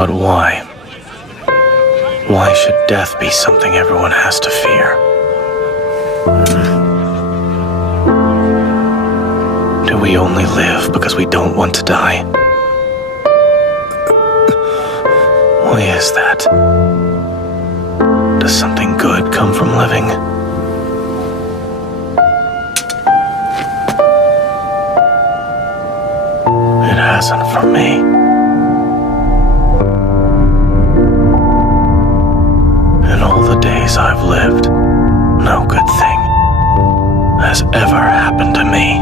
But why? Why should death be something everyone has to fear? Do we only live because we don't want to die? Why is that? Does something good come from living? It hasn't for me. In all the days I've lived, no good thing has ever happened to me.